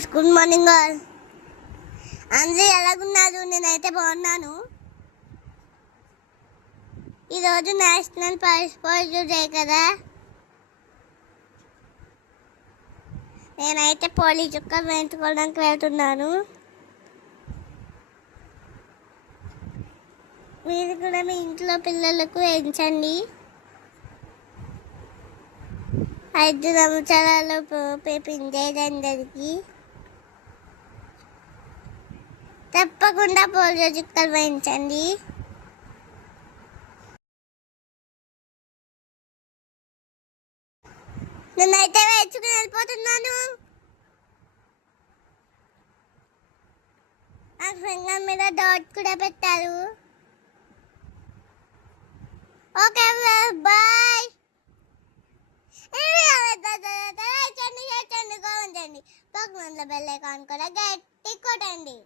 Girls good morning girls. అందరూ ఎలాగున్నారు? నేనైతే బాగున్నాను. ఈరోజు నేషనల్ పారిశుద్ధ్య డే కదా. నేనైతే పోలీ చుక్క వేయించుకోవడానికి వెళ్తున్నాను. మీరు కూడా మీ ఇంట్లో పిల్లలకు వేయించండి. 5 సంవత్సరాలు పిండేదందరికీ తప్పకుండా పోలియో చుక్కలు వేయించండి. నేనైతే వేయించుకుని వెళ్ళిపోతున్నాను. ఆ ఫింగర్ మీద డాట్ కూడా పెట్టారు. Okay bye. పక్కన బెల్ ఐకాన్ కూడా గట్టి కొట్టండి.